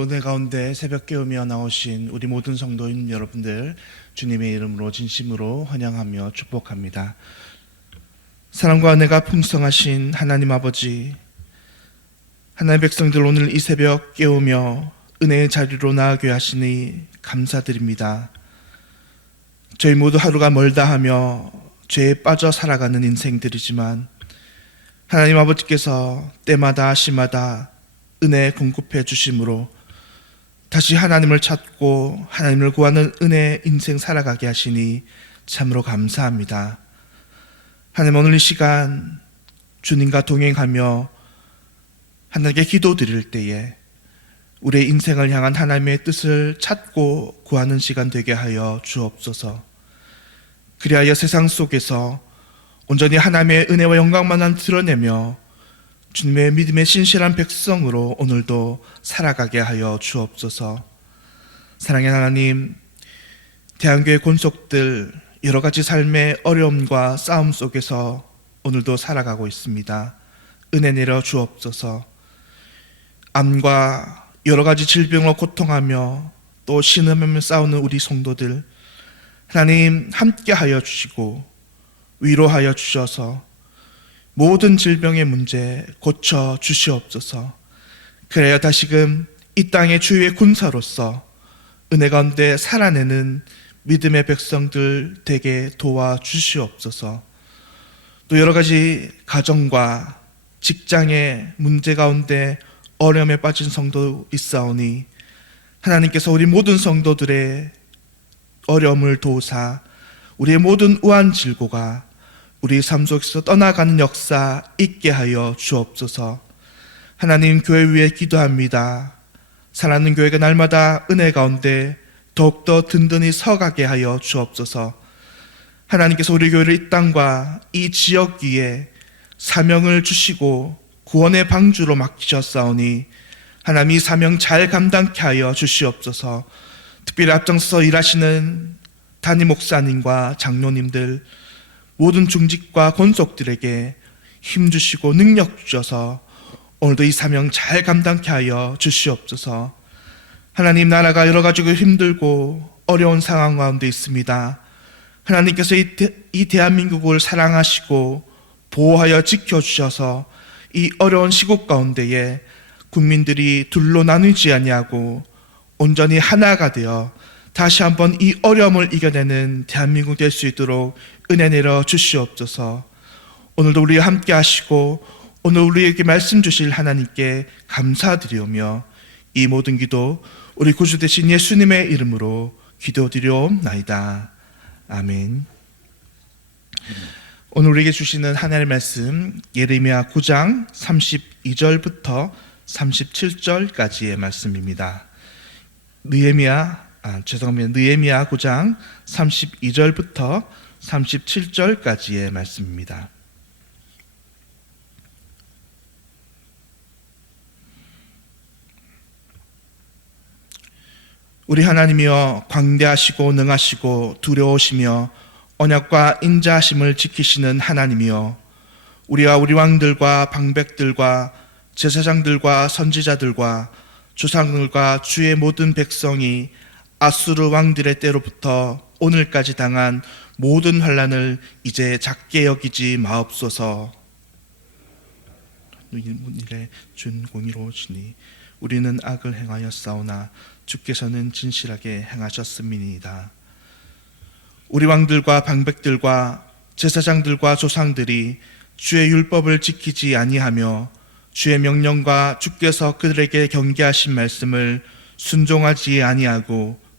오늘도 은혜 가운데 새벽 깨우며 나오신 우리 모든 성도인 여러분들 주님의 이름으로 진심으로 환영하며 축복합니다. 사랑과 은혜가 풍성하신 하나님 아버지, 하나님의 백성들 오늘 이 새벽 깨우며 은혜의 자리로 나아가게 하시니 감사드립니다. 저희 모두 하루가 멀다 하며 죄에 빠져 살아가는 인생들이지만 하나님 아버지께서 때마다 시마다 은혜 공급해 주심으로 다시 하나님을 찾고 하나님을 구하는 은혜 인생 살아가게 하시니 참으로 감사합니다. 하나님, 오늘 이 시간 주님과 동행하며 하나님께 기도드릴 때에 우리의 인생을 향한 하나님의 뜻을 찾고 구하는 시간 되게 하여 주옵소서. 그리하여 세상 속에서 온전히 하나님의 은혜와 영광만을 드러내며 주님의 믿음의 신실한 백성으로 오늘도 살아가게 하여 주옵소서. 사랑의 하나님, 대한교회 권속들 여러 가지 삶의 어려움과 싸움 속에서 오늘도 살아가고 있습니다. 은혜 내려 주옵소서. 암과 여러 가지 질병으로 고통하며 또 신음하며 싸우는 우리 성도들, 하나님 함께 하여 주시고 위로하여 주셔서 모든 질병의 문제 고쳐 주시옵소서. 그래야 다시금 이 땅의 주의 군사로서 은혜 가운데 살아내는 믿음의 백성들 되게 도와주시옵소서. 또 여러 가지 가정과 직장의 문제 가운데 어려움에 빠진 성도 있사오니 하나님께서 우리 모든 성도들의 어려움을 도우사 우리의 모든 우한 질고가 우리 삶 속에서 떠나가는 역사 있게 하여 주옵소서. 하나님, 교회 위에 기도합니다. 사랑하는 교회가 날마다 은혜 가운데 더욱더 든든히 서가게 하여 주옵소서. 하나님께서 우리 교회를 이 땅과 이 지역 위에 사명을 주시고 구원의 방주로 맡기셨사오니 하나님, 이 사명 잘 감당케 하여 주시옵소서. 특별히 앞장서서 일하시는 담임 목사님과 장로님들, 모든 중직과 권속들에게 힘주시고 능력 주셔서 오늘도 이 사명 잘 감당케 하여 주시옵소서. 하나님, 나라가 여러 가지로 힘들고 어려운 상황 가운데 있습니다. 하나님께서 이 대한민국을 사랑하시고 보호하여 지켜주셔서 이 어려운 시국 가운데에 국민들이 둘로 나누지 아니하고 온전히 하나가 되어 다시 한번 이 어려움을 이겨내는 대한민국 될 수 있도록 은혜 내려 주시옵소서. 오늘도 우리와 함께 하시고 오늘 우리에게 말씀 주실 하나님께 감사드리오며 이 모든 기도 우리 구주 되신 예수님의 이름으로 기도드리옵나이다. 아멘. 오늘 우리에게 주시는 하나님의 말씀, 예레미야 9장 32절부터 37절까지의 말씀입니다. 느헤미야 9장 32절부터 37절까지의 말씀입니다. 우리 하나님이여, 광대하시고 능하시고 두려우시며 언약과 인자하심을 지키시는 하나님이여, 우리와 우리 왕들과 방백들과 제사장들과 선지자들과 조상들과 주의 모든 백성이 아수르 왕들의 때로부터 오늘까지 당한 모든 환난을 이제 작게 여기지 마옵소서. 일에 준 공의로우시니 우리는 악을 행하였사오나 주께서는 진실하게 행하셨음이니이다. 우리 왕들과 방백들과 제사장들과 조상들이 주의 율법을 지키지 아니하며 주의 명령과 주께서 그들에게 경계하신 말씀을 순종하지 아니하고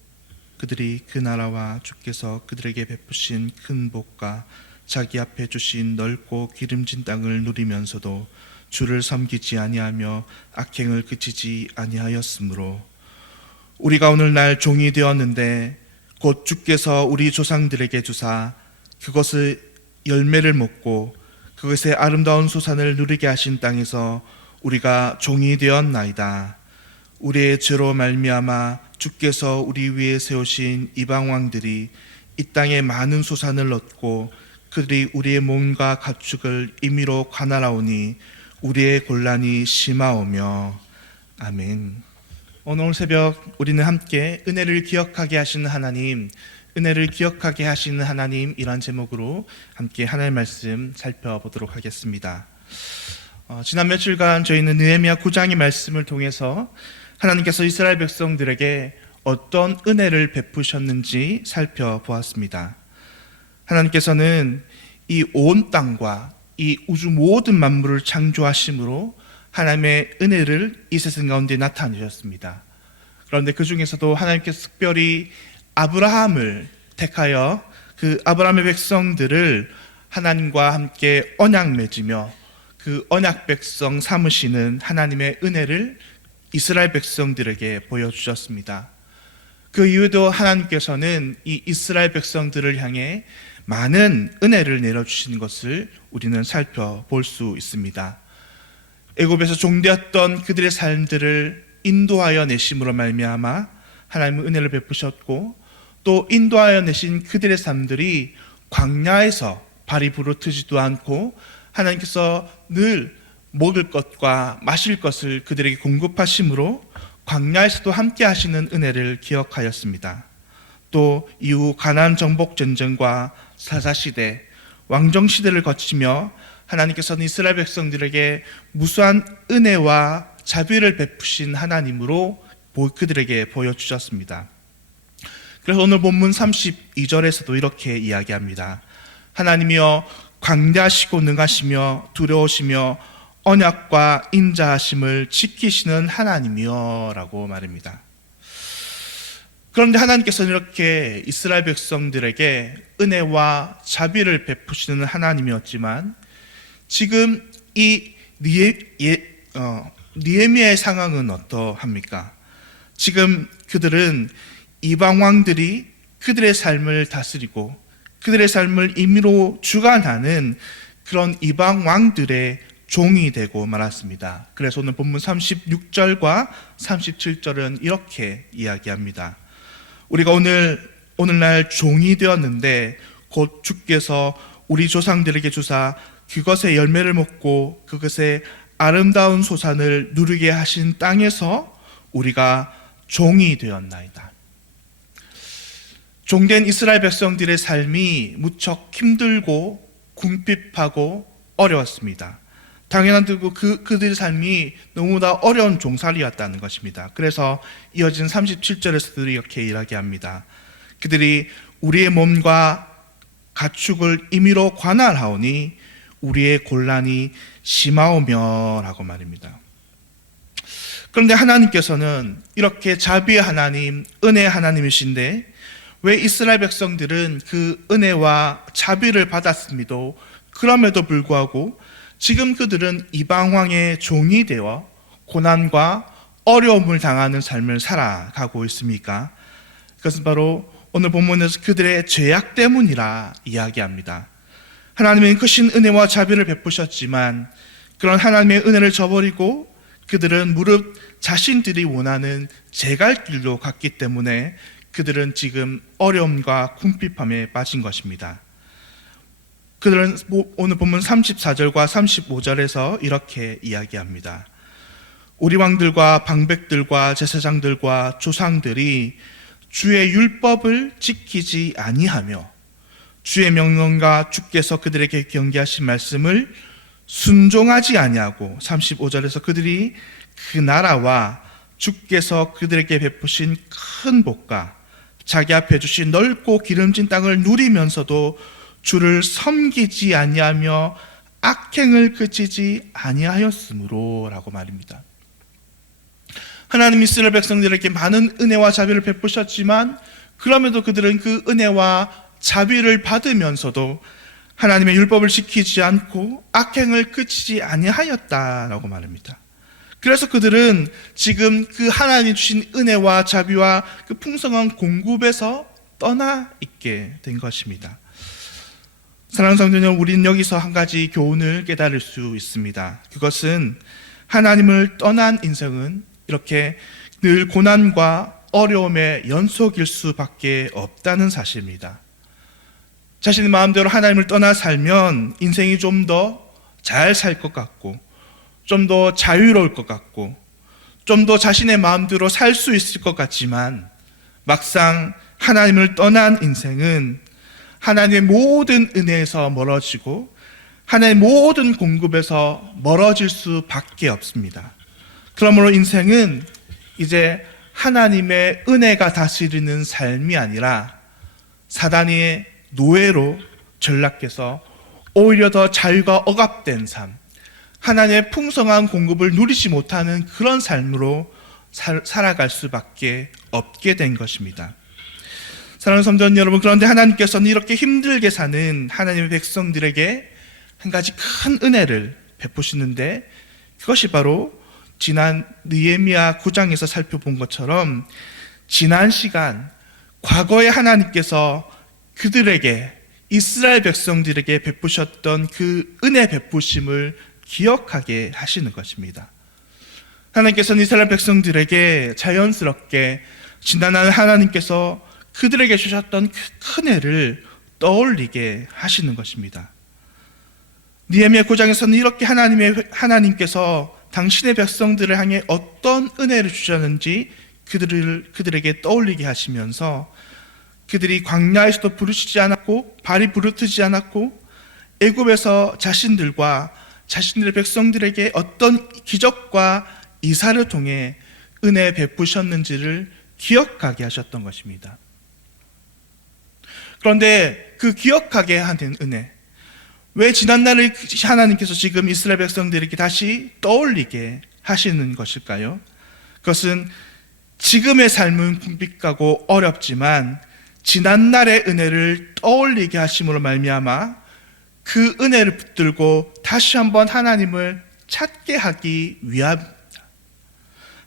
그들이 그 나라와 주께서 그들에게 베푸신 큰 복과 자기 앞에 주신 넓고 기름진 땅을 누리면서도 주를 섬기지 아니하며 악행을 그치지 아니하였으므로 우리가 오늘날 종이 되었는데 곧 주께서 우리 조상들에게 주사 그것을 열매를 먹고 그것의 아름다운 소산을 누리게 하신 땅에서 우리가 종이 되었나이다. 우리의 죄로 말미암아 주께서 우리 위에 세우신 이방 왕들이 이 땅에 많은 소산을 얻고 그들이 우리의 몸과 가축을 임의로 관할하오니 우리의 곤란이 심하오며. 아멘. 오늘 새벽 우리는 함께 은혜를 기억하게 하시는 하나님, 은혜를 기억하게 하시는 하나님, 이런 제목으로 함께 하나님의 말씀 살펴보도록 하겠습니다. 지난 며칠간 저희는 느헤미야 9장의 말씀을 통해서 하나님께서 이스라엘 백성들에게 어떤 은혜를 베푸셨는지 살펴보았습니다. 하나님께서는 이 온 땅과 이 우주 모든 만물을 창조하심으로 하나님의 은혜를 이 세상 가운데 나타내셨습니다. 그런데 그 중에서도 하나님께서 특별히 아브라함을 택하여 그 아브라함의 백성들을 하나님과 함께 언약 맺으며 그 언약 백성 삼으시는 하나님의 은혜를 이스라엘 백성들에게 보여주셨습니다. 그 이후에도 하나님께서는 이 이스라엘 백성들을 향해 많은 은혜를 내려주시는 것을 우리는 살펴볼 수 있습니다. 애굽에서 종되었던 그들의 삶들을 인도하여 내심으로 말미암아 하나님은 은혜를 베푸셨고, 또 인도하여 내신 그들의 삶들이 광야에서 발이 부르트지도 않고 하나님께서 늘 먹을 것과 마실 것을 그들에게 공급하심으로 광야에서도 함께 하시는 은혜를 기억하였습니다. 또 이후 가나안 정복 전쟁과 사사시대, 왕정시대를 거치며 하나님께서는 이스라엘 백성들에게 무수한 은혜와 자비를 베푸신 하나님으로 그들에게 보여주셨습니다. 그래서 오늘 본문 32절에서도 이렇게 이야기합니다. 하나님이여 광대하시고 능하시며 두려우시며 언약과 인자하심을 지키시는 하나님이여 라고 말합니다. 그런데 하나님께서는 이렇게 이스라엘 백성들에게 은혜와 자비를 베푸시는 하나님이었지만, 지금 이 느헤미야의 상황은 어떠합니까? 지금 그들은 이방 왕들이 그들의 삶을 다스리고 그들의 삶을 임의로 주관하는 그런 이방 왕들의 종이 되고 말았습니다. 그래서 오늘 본문 36절과 37절은 이렇게 이야기합니다. 우리가 오늘날 종이 되었는데 곧 주께서 우리 조상들에게 주사 그것의 열매를 먹고 그것의 아름다운 소산을 누리게 하신 땅에서 우리가 종이 되었나이다. 종된 이스라엘 백성들의 삶이 무척 힘들고 궁핍하고 어려웠습니다. 당연하고 그들의 삶이 너무나 어려운 종살이였다는 것입니다. 그래서 이어진 37절에서도 이렇게 이야기합니다. 그들이 우리의 몸과 가축을 임의로 관할하오니 우리의 곤란이 심하오며 라고 말입니다. 그런데 하나님께서는 이렇게 자비의 하나님, 은혜의 하나님이신데 왜 이스라엘 백성들은 그 은혜와 자비를 받았음에도 그럼에도 불구하고 지금 그들은 이방왕의 종이 되어 고난과 어려움을 당하는 삶을 살아가고 있습니까? 그것은 바로 오늘 본문에서 그들의 죄악 때문이라 이야기합니다. 하나님은 크신 은혜와 자비를 베푸셨지만 그런 하나님의 은혜를 저버리고 그들은 무릇 자신들이 원하는 제갈 길로 갔기 때문에 그들은 지금 어려움과 궁핍함에 빠진 것입니다. 그들은 오늘 본문 34절과 35절에서 이렇게 이야기합니다. 우리 왕들과 방백들과 제사장들과 조상들이 주의 율법을 지키지 아니하며 주의 명령과 주께서 그들에게 경계하신 말씀을 순종하지 아니하고, 35절에서 그들이 그 나라와 주께서 그들에게 베푸신 큰 복과 자기 앞에 주신 넓고 기름진 땅을 누리면서도 주를 섬기지 아니하며 악행을 그치지 아니하였으므로 라고 말입니다. 하나님 이스라엘 백성들에게 많은 은혜와 자비를 베푸셨지만 그럼에도 그들은 그 은혜와 자비를 받으면서도 하나님의 율법을 지키지 않고 악행을 그치지 아니하였다라고 말합니다. 그래서 그들은 지금 그 하나님이 주신 은혜와 자비와 그 풍성한 공급에서 떠나 있게 된 것입니다. 사랑하는 성도 여러분, 우리는 여기서 한 가지 교훈을 깨달을 수 있습니다. 그것은 하나님을 떠난 인생은 이렇게 늘 고난과 어려움의 연속일 수밖에 없다는 사실입니다. 자신의 마음대로 하나님을 떠나 살면 인생이 좀 더 잘 살 것 같고, 좀 더 자유로울 것 같고, 좀 더 자신의 마음대로 살 수 있을 것 같지만 막상 하나님을 떠난 인생은 하나님의 모든 은혜에서 멀어지고 하나님의 모든 공급에서 멀어질 수밖에 없습니다. 그러므로 인생은 이제 하나님의 은혜가 다스리는 삶이 아니라 사단의 노예로 전락해서 오히려 더 자유가 억압된 삶, 하나님의 풍성한 공급을 누리지 못하는 그런 삶으로 살아갈 수밖에 없게 된 것입니다. 사랑하는 성도 여러분, 그런데 하나님께서는 이렇게 힘들게 사는 하나님의 백성들에게 한 가지 큰 은혜를 베푸시는데, 그것이 바로 지난 느헤미야 9장에서 살펴본 것처럼 지난 시간 과거에 하나님께서 그들에게, 이스라엘 백성들에게 베푸셨던 그 은혜 베푸심을 기억하게 하시는 것입니다. 하나님께서는 이스라엘 백성들에게 자연스럽게 지난날 하나님께서 그들에게 주셨던 그 은혜를 떠올리게 하시는 것입니다. 느헤미야 9장에서는 이렇게 하나님께서 당신의 백성들을 향해 어떤 은혜를 주셨는지 그들에게 떠올리게 하시면서 그들이 광야에서도 부르시지 않았고 발이 부르트지 않았고 애굽에서 자신들과 자신들의 백성들에게 어떤 기적과 이사를 통해 은혜 베푸셨는지를 기억하게 하셨던 것입니다. 그런데 그 기억하게 하는 은혜, 왜 지난날을 하나님께서 지금 이스라엘 백성들에게 다시 떠올리게 하시는 것일까요? 그것은 지금의 삶은 궁핍하고 어렵지만 지난날의 은혜를 떠올리게 하심으로 말미암아 그 은혜를 붙들고 다시 한번 하나님을 찾게 하기 위함입니다.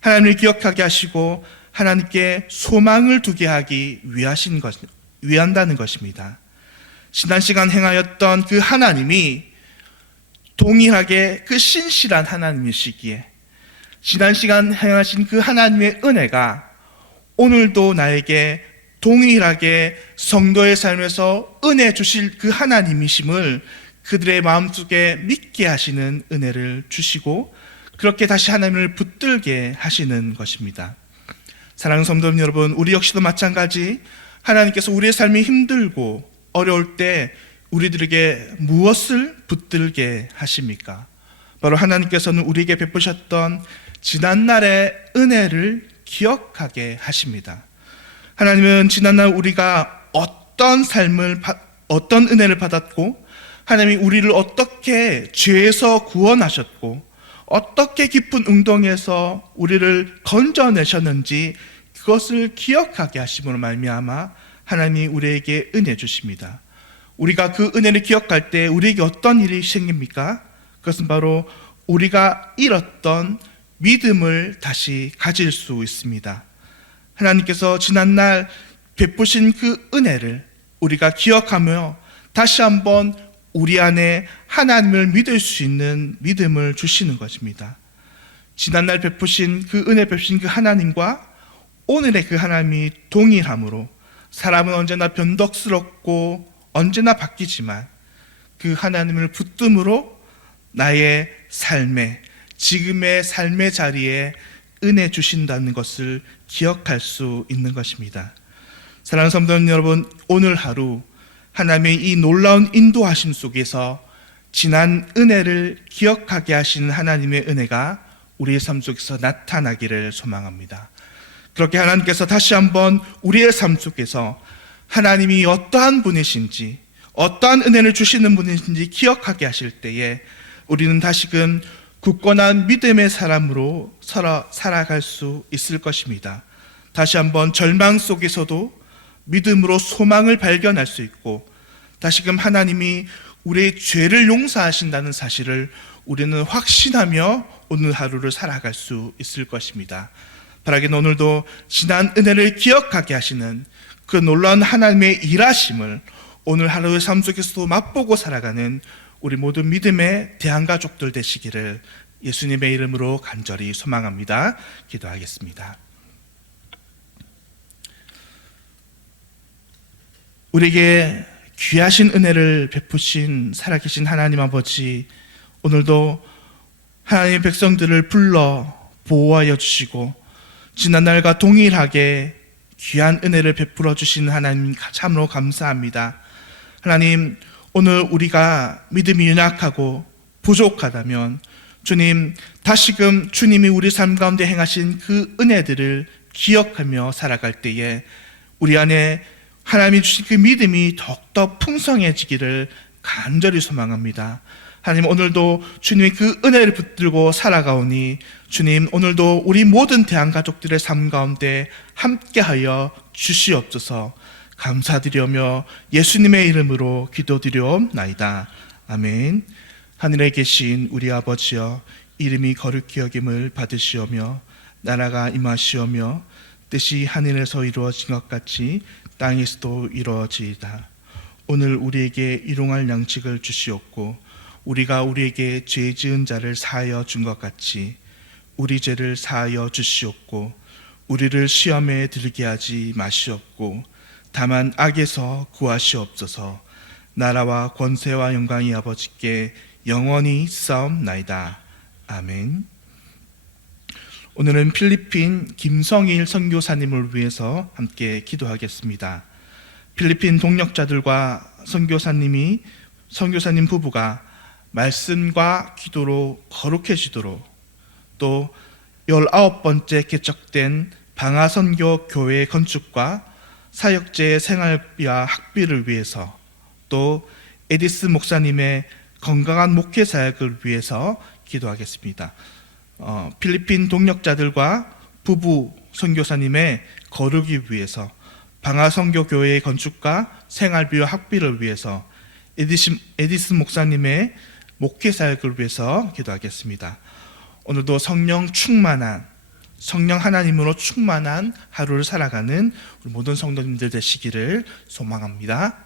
하나님을 기억하게 하시고 하나님께 소망을 두게 하기 위한다는 것입니다. 지난 시간 행하였던 그 하나님이 동일하게 그 신실한 하나님이시기에 지난 시간 행하신 그 하나님의 은혜가 오늘도 나에게 동일하게 성도의 삶에서 은혜 주실 그 하나님이심을 그들의 마음속에 믿게 하시는 은혜를 주시고 그렇게 다시 하나님을 붙들게 하시는 것입니다. 사랑하는 성도 여러분, 우리 역시도 마찬가지 하나님께서 우리의 삶이 힘들고 어려울 때 우리들에게 무엇을 붙들게 하십니까? 바로 하나님께서는 우리에게 베푸셨던 지난날의 은혜를 기억하게 하십니다. 하나님은 지난날 우리가 어떤 은혜를 받았고 하나님이 우리를 어떻게 죄에서 구원하셨고 어떻게 깊은 응동에서 우리를 건져내셨는지 그것을 기억하게 하심으로 말미암아 하나님이 우리에게 은혜 주십니다. 우리가 그 은혜를 기억할 때 우리에게 어떤 일이 생깁니까? 그것은 바로 우리가 잃었던 믿음을 다시 가질 수 있습니다. 하나님께서 지난날 베푸신 그 은혜를 우리가 기억하며 다시 한번 우리 안에 하나님을 믿을 수 있는 믿음을 주시는 것입니다. 지난날 베푸신 그 은혜 베푸신 그 하나님과 오늘의 그 하나님이 동일함으로 사람은 언제나 변덕스럽고 언제나 바뀌지만 그 하나님을 붙듦으로 나의 삶에, 지금의 삶의 자리에 은혜 주신다는 것을 기억할 수 있는 것입니다. 사랑하는 성도 여러분, 오늘 하루 하나님의 이 놀라운 인도하심 속에서 지난 은혜를 기억하게 하시는 하나님의 은혜가 우리의 삶 속에서 나타나기를 소망합니다. 그렇게 하나님께서 다시 한번 우리의 삶 속에서 하나님이 어떠한 분이신지, 어떠한 은혜를 주시는 분이신지 기억하게 하실 때에 우리는 다시금 굳건한 믿음의 사람으로 살아갈 수 있을 것입니다. 다시 한번 절망 속에서도 믿음으로 소망을 발견할 수 있고 다시금 하나님이 우리의 죄를 용서하신다는 사실을 우리는 확신하며 오늘 하루를 살아갈 수 있을 것입니다. 바라기는 오늘도 지난 은혜를 기억하게 하시는 그 놀라운 하나님의 일하심을 오늘 하루의 삶 속에서도 맛보고 살아가는 우리 모든 믿음의 대한가족들 되시기를 예수님의 이름으로 간절히 소망합니다. 기도하겠습니다. 우리에게 귀하신 은혜를 베푸신 살아계신 하나님 아버지, 오늘도 하나님의 백성들을 불러 보호하여 주시고 지난날과 동일하게 귀한 은혜를 베풀어 주신 하나님 참으로 감사합니다. 하나님, 오늘 우리가 믿음이 연약하고 부족하다면 주님, 다시금 주님이 우리 삶 가운데 행하신 그 은혜들을 기억하며 살아갈 때에 우리 안에 하나님이 주신 그 믿음이 더욱더 풍성해지기를 간절히 소망합니다. 하나님, 오늘도 주님의 그 은혜를 붙들고 살아가오니 주님, 오늘도 우리 모든 대한가족들의 삶 가운데 함께하여 주시옵소서. 감사드리며 예수님의 이름으로 기도드리옵나이다. 아멘. 하늘에 계신 우리 아버지여, 이름이 거룩히 여김을 받으시오며 나라가 임하시오며 뜻이 하늘에서 이루어진 것 같이 땅에서도 이루어지이다. 오늘 우리에게 일용할 양식을 주시옵고 우리가 우리에게 죄 지은 자를 사하여 준 것 같이 우리 죄를 사하여 주시옵고 우리를 시험에 들게 하지 마시옵고 다만 악에서 구하시옵소서. 나라와 권세와 영광이 아버지께 영원히 있사옵나이다. 아멘. 오늘은 필리핀 김성일 선교사님을 위해서 함께 기도하겠습니다. 필리핀 동역자들과 선교사님 부부가 말씀과 기도로 거룩해지도록, 또 19번째 개척된 방화선교 교회 건축과 사역자의 생활비와 학비를 위해서, 또 에디스 목사님의 건강한 목회 사역을 위해서 기도하겠습니다. 필리핀 동역자들과 부부 선교사님의 거룩이 위해서, 방화선교 교회의 건축과 생활비와 학비를 위해서, 에디스 목사님의 목회 사역을 위해서 기도하겠습니다. 오늘도 성령 하나님으로 충만한 하루를 살아가는 우리 모든 성도님들 되시기를 소망합니다.